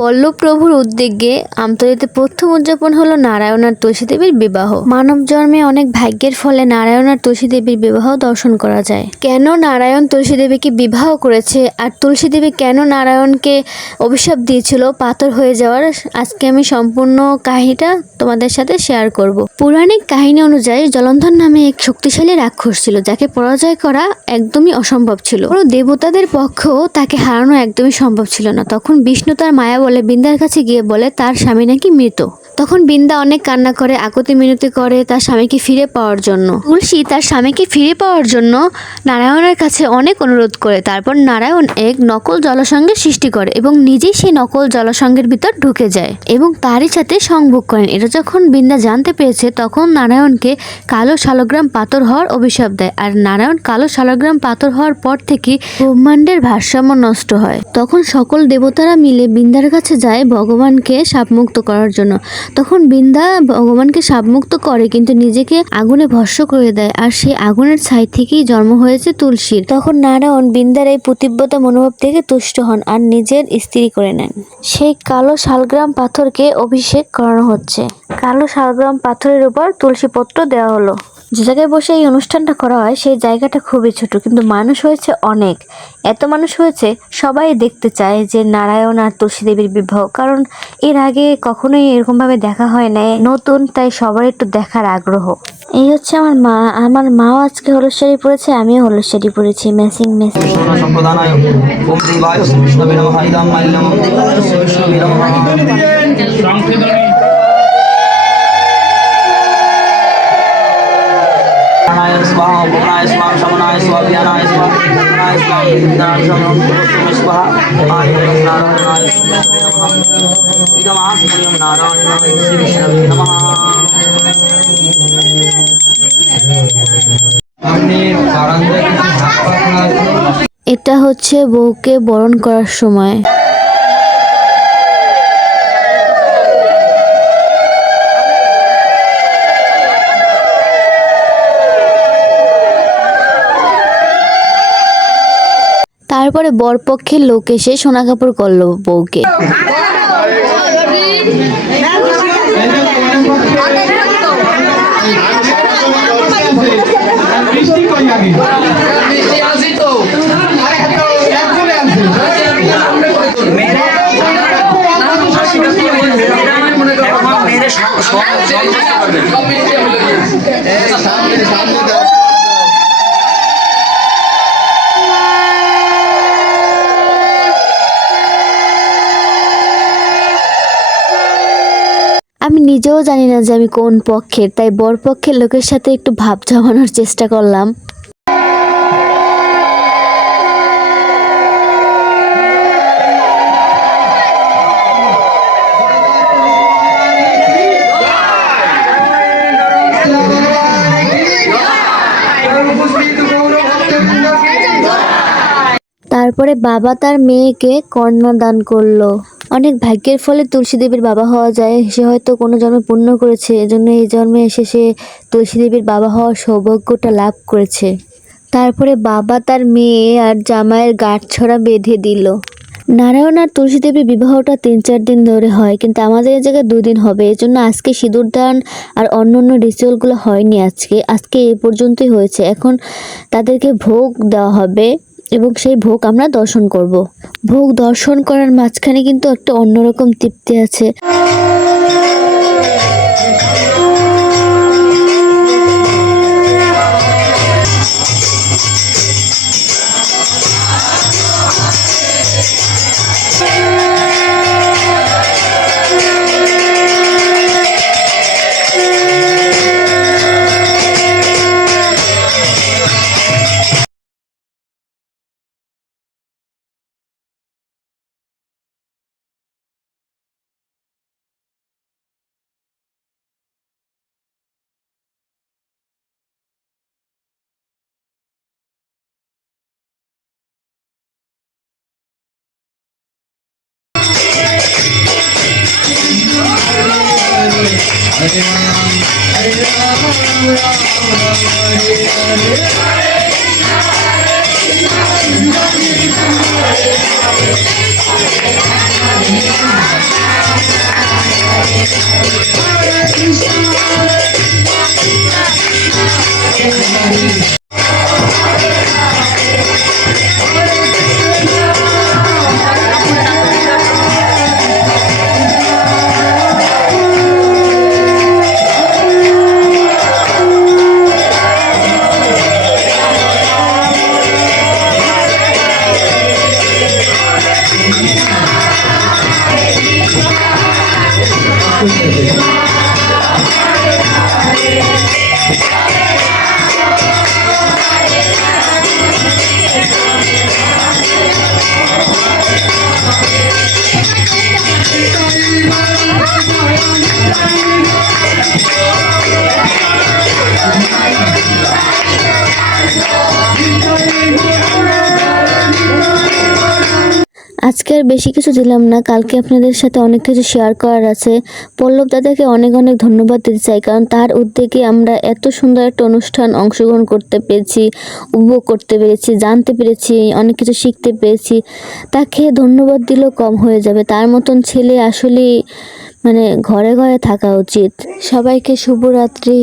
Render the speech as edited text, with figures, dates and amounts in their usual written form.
পল্লব প্রভুর উদ্যোগে আমতলীতে প্রথম উদযাপন হলো নারায়ণ আর তুলসী দেবীর বিবাহ। মানব জন্মে অনেক ভাগ্যের ফলে নারায়ণ আর তুলসী দেবীর বিবাহ দর্শন করা যায়। কেন নারায়ণ তুলসী দেবীকে বিবাহ করেছে আর তুলসী দেবী কেন নারায়ণকে অভিশাপ দিয়েছিল পাথর হয়ে যাওয়ার, আজকে আমি সম্পূর্ণ কাহিনীটা তোমাদের সাথে শেয়ার করব। পৌরাণিক কাহিনী অনুযায়ী জলন্ধর নামে এক শক্তিশালী রাক্ষস ছিল, যাকে পরাজয় করা একদমই অসম্ভব ছিল। কোনো দেবতাদের পক্ষেও তাকে হারানো একদমই সম্ভব ছিল না। তখন বিষ্ণু তার মায়া বলে বৃন্দার কাছে গিয়ে বলে তার স্বামী নাকি মৃত। তখন বৃন্দা অনেক কান্না করে, আকুতি মিনতি করে তার স্বামীকে ফিরে পাওয়ার জন্য। তুলসী তার স্বামীকে ফিরে পাওয়ার জন্য নারায়ণের কাছে অনেক অনুরোধ করে। তারপর নারায়ণ এক নকল জলসঙ্গের সৃষ্টি করে এবং নিজেই সেই নকল জলসঙ্গের ভিতর ঢুকে যায় এবং তারই সাথে সংভোগ করেন। এটা যখন বৃন্দা জানতে পেরেছে তখন নারায়ণকে কালো শালগ্রাম পাথর হওয়ার অভিশাপ দেয়। আর নারায়ণ কালো শালগ্রাম পাথর হওয়ার পর থেকে ব্রহ্মাণ্ডের ভারসাম্য নষ্ট হয়। তখন সকল দেবতারা মিলে বৃন্দার কাছে যায় ভগবানকে শাপমুক্ত করার জন্য। তখন বৃন্দা ভগবানকে শাপমুক্ত করে কিন্তু নিজেকে আগুনে ভস্ম করে দেয়, আর সেই আগুনের ছাই থেকেই জন্ম হয়েছে তুলসীর। তখন নারায়ণ বৃন্দার এই প্রতিব্যতা মনোভাব থেকে তুষ্ট হন আর নিজের স্ত্রী করে নেন। সেই কালো শালগ্রাম পাথরকে অভিষেক করানো হচ্ছে। কালো শালগ্রাম পাথরের উপর তুলসী পত্র দেওয়া হলো। যে জায়গায় বসে এই অনুষ্ঠানটা করা হয় সেই জায়গাটা খুবই ছোট, কিন্তু মানুষ হয়েছে অনেক। এত মানুষ হয়েছে সবাই দেখতে চায় যে নারায়ণ আর তুলসী দেবীর বিবাহ, কারণ এর আগে কখনোই এরকম ভাবে দেখা হয় না, নতুন, তাই সবার একটু দেখার আগ্রহ। এই হচ্ছে আমার মা। আমার মাও আজকে হলুদ শাড়ি পরেছে, আমিও হলুদ শাড়ি পরেছি, ম্যাচিং ম্যাচিং। स्वाहा ओमनाय स्वाहा शमनाय स्वाहा ज्ञानाय स्वाहा नारायणाय स्वाहा विद्यानाय स्वाहा नारायणाय नारायणाय इदमास्मयं नारायणाय श्री विष्णवे नमः। এটা হচ্ছে বউকে বরণ করার সময়। তারপরে বরপক্ষের লোক এসে সোনা কাপড় করলো বউকে। আমি নিজেও জানি না যে আমি কোন পক্ষের, তাই বর পক্ষের লোকের সাথে একটু ভাব জমানোর চেষ্টা করলাম। তারপরে বাবা তার মেয়েকে কন্যা দান করলো। অনেক ভাগ্যের ফলে তুলসী দেবীর বাবা হওয়া যায়। সে হয়তো কোনো জন্মে পুণ্য করেছে, এজন্য এই জন্মে এসে সে তুলসী দেবীর বাবা হওয়ার সৌভাগ্যটা লাভ করেছে। তারপরে বাবা তার মেয়ে আর জামাইয়ের গাঁটছড়া বেঁধে দিল। নারায়ণ আর তুলসী দেবীর বিবাহটা 3-4 দিন ধরে হয়, কিন্তু আমাদের এই জায়গায় 2 দিন হবে। এই জন্য আজকে সিঁদুর দান আর অন্যান্য রিচুয়ালগুলো হয়নি। আজকে এই পর্যন্তই হয়েছে। এখন তাদেরকে ভোগ দেওয়া হবে এবং সেই ভোগ আমরা দর্শন করব। ভোগ দর্শন করার মাঝখানে কিন্তু একটা অন্যরকম তৃপ্তি আছে। Hare Rama আজকে আর বেশি কিছু দিলাম না, কালকে আপনাদের সাথে অনেক কিছু শেয়ার করার আছে। পল্লব দাদাকে অনেক অনেক ধন্যবাদ দিতে চাই, কারণ তার উদ্যোগে আমরা এত সুন্দর একটা অনুষ্ঠান অংশগ্রহণ করতে পেরেছি, উপভোগ করতে পেরেছি, জানতে পেরেছি, অনেক কিছু শিখতে পেরেছি। তাকে ধন্যবাদ দিলেও কম হয়ে যাবে। তার মতন ছেলে আসলে মানে ঘরে ঘরে থাকা উচিত। সবাইকে শুভরাত্রি।